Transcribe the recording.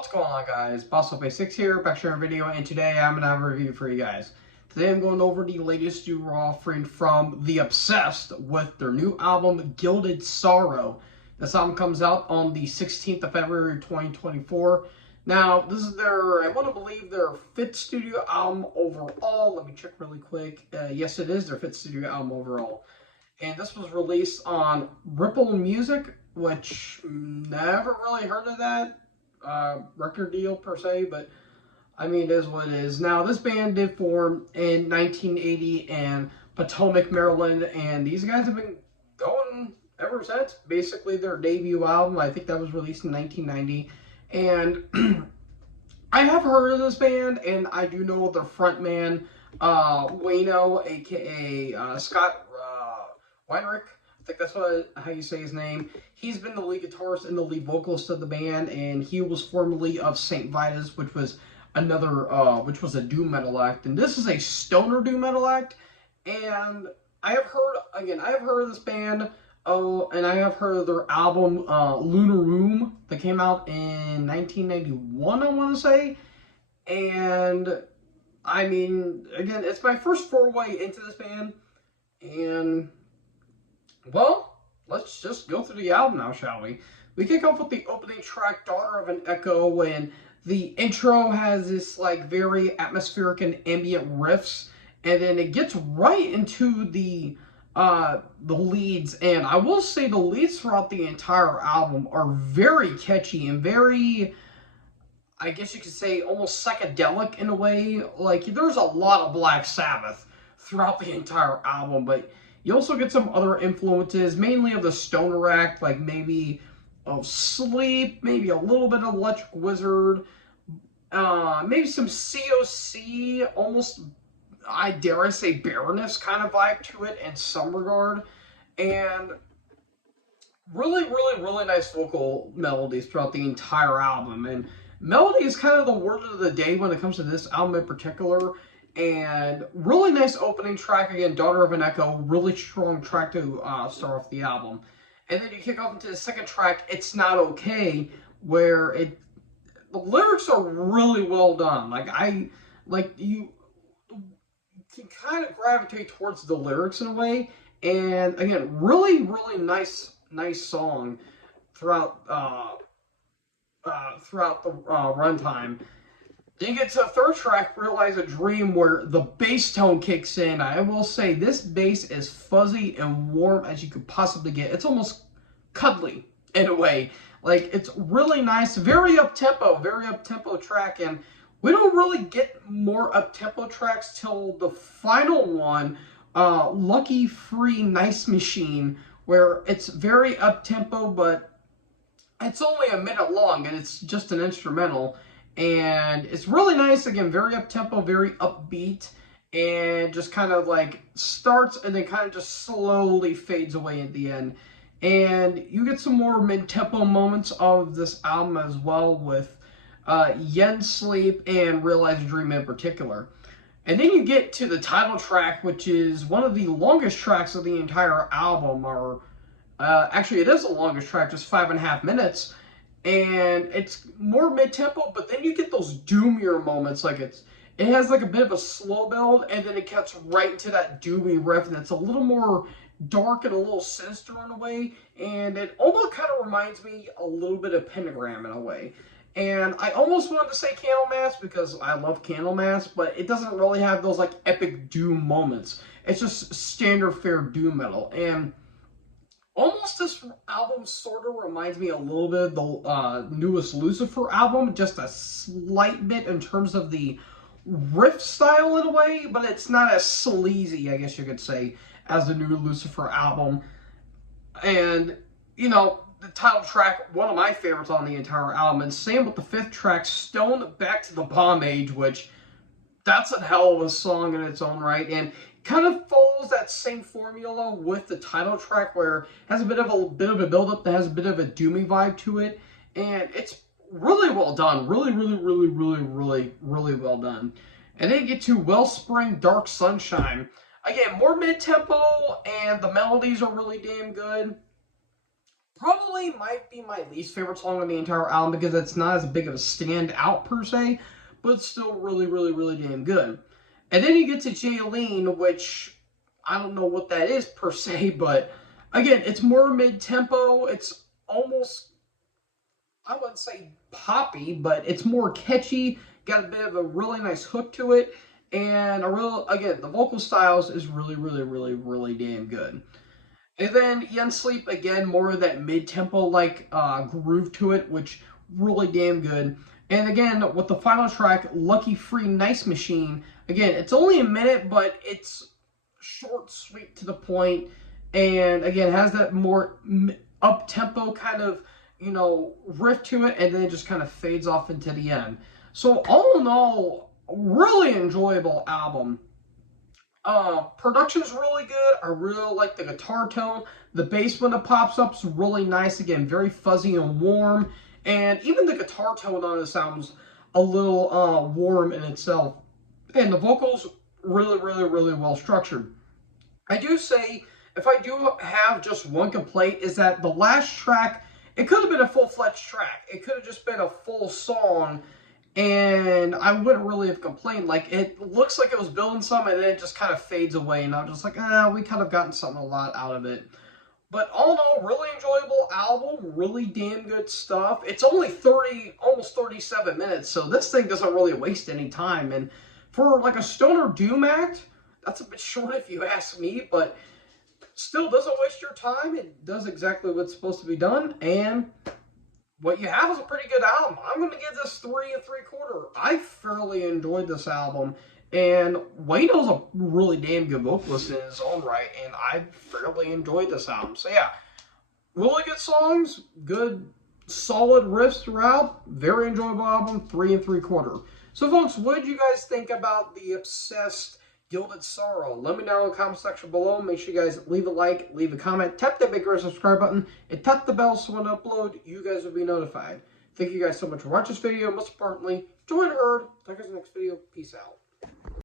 What's going on, guys? BossOp6 here, back sharing a video, and today I'm going to have a review for you guys. Today I'm going over the latest new offering from The Obsessed with their new album, Gilded Sorrow. This album comes out on the 16th of February 2024. Now, this is I want to believe, their 5th studio album overall. Let me check really quick. Yes, it is their 5th studio album overall. And this was released on Ripple Music, which never really heard of that record deal per se, but I mean, it is what it is. Now, this band did form in 1980 in Potomac, Maryland, and these guys have been going ever since. Basically, their debut album, I think that was released in 1990, and I have heard of this band, and I do know their frontman, Wayno, aka Scott Weinrich. I think that's how you say his name. He's been the lead guitarist and the lead vocalist of the band, and he was formerly of St. Vitus, which was which was a doom metal act, and this is a stoner doom metal act. And I have heard of this band. Oh, and I have heard of their album Lunar Room that came out in 1991, I want to say. And I mean, again, it's my first foray into this band, and well, let's just go through the album now, shall we? We kick off with the opening track, Daughter of an Echo, and the intro has this like very atmospheric and ambient riffs, and then it gets right into the leads. And I will say the leads throughout the entire album are very catchy and very, I guess you could say, almost psychedelic in a way. Like, there's a lot of Black Sabbath throughout the entire album, but you also get some other influences, mainly of the stoner act, like maybe of Sleep, maybe a little bit of Electric Wizard, maybe some COC, almost, I dare say, Baroness kind of vibe to it in some regard. And really, really, really nice vocal melodies throughout the entire album. And melody is kind of the word of the day when it comes to this album in particular. And really nice opening track, again, Daughter of an Echo, really strong track to start off the album. And then you kick off into the second track, It's Not Okay, where the lyrics are really well done. You can kind of gravitate towards the lyrics in a way. And again, really, really nice song throughout the runtime. Then you get to the third track, Realize a Dream, where the bass tone kicks in. I will say, this bass is fuzzy and warm as you could possibly get. It's almost cuddly in a way. Like, it's really nice, very up-tempo track, and we don't really get more up-tempo tracks till the final one, Lucky Free Nice Machine, where it's very up-tempo, but it's only a minute long, and it's just an instrumental. And it's really nice, again, very up-tempo, very upbeat, and just kind of like starts and then kind of just slowly fades away at the end. And you get some more mid-tempo moments of this album as well, with Yen Sleep and Realize a Dream in particular. And then you get to the title track, which is one of the longest tracks of the entire album, or actually it is the longest track, just 5.5 minutes. And it's more mid-tempo, but then you get those doomier moments. Like, it has like a bit of a slow build, and then it cuts right into that doomy riff, and it's a little more dark and a little sinister in a way. And it almost kind of reminds me a little bit of Pentagram in a way. And I almost wanted to say Candlemass because I love Candlemass, but it doesn't really have those like epic doom moments. It's just standard fare doom metal. And almost this album sort of reminds me a little bit of the newest Lucifer album, just a slight bit in terms of the riff style in a way, but it's not as sleazy, I guess you could say, as the new Lucifer album. And, you know, the title track, one of my favorites on the entire album, and same with the 5th track, Stone Back to the Bomb Age, which, that's a hell of a song in its own right, and kind of follows that same formula with the title track, where it has a bit of a build-up that has a bit of a doomy vibe to it, and it's really well done, really well done. And then you get to Wellspring Dark Sunshine. Again, more mid-tempo, and the melodies are really damn good. probably might be my least favorite song on the entire album because it's not as big of a standout per se, but it's still really, really, really damn good. And then you get to Jaylene, which I don't know what that is per se, but again, it's more mid-tempo. It's almost, I wouldn't say poppy, but it's more catchy. Got a bit of a really nice hook to it, and again, the vocal styles is really, really, really, really damn good. And then Yen Sleep, again, more of that mid-tempo like groove to it, which really damn good. And again, with the final track, Lucky Free Nice Machine, again, it's only a minute, but it's short, sweet, to the point, and again, has that more up-tempo kind of, riff to it, and then it just kind of fades off into the end. So all in all, really enjoyable album. Production's really good. I really like the guitar tone. The bass when it pops up is really nice. Again, very fuzzy and warm. And even the guitar tone on it sounds a little warm in itself. And the vocals really, really, really well structured. I do say, if I do have just one complaint, is that the last track, it could have been a full-fledged track. It could have just been a full song, and I wouldn't really have complained. Like, it looks like it was building something, and then it just kind of fades away, and I'm just like, we could have gotten something a lot out of it. But all in all, really enjoyable album, really damn good stuff. It's only almost 37 minutes, so this thing doesn't really waste any time. And for like a stoner doom act, that's a bit short if you ask me, but still doesn't waste your time. It does exactly what's supposed to be done, and what you have is a pretty good album. I'm going to give this 3 3/4. I fairly enjoyed this album, and Wayno's a really damn good vocalist in his own right, and I fairly enjoyed this album. So yeah, really good songs, good solid riffs throughout, very enjoyable album, 3 3/4. So folks, what did you guys think about the Obsessed Gilded Sorrow? Let me know in the comment section below. Make sure you guys leave a like, leave a comment, tap that big red subscribe button, and tap the bell so when I upload, you guys will be notified. Thank you guys so much for watching this video. Most importantly, enjoy the herd. Talk to you in the next video. Peace out.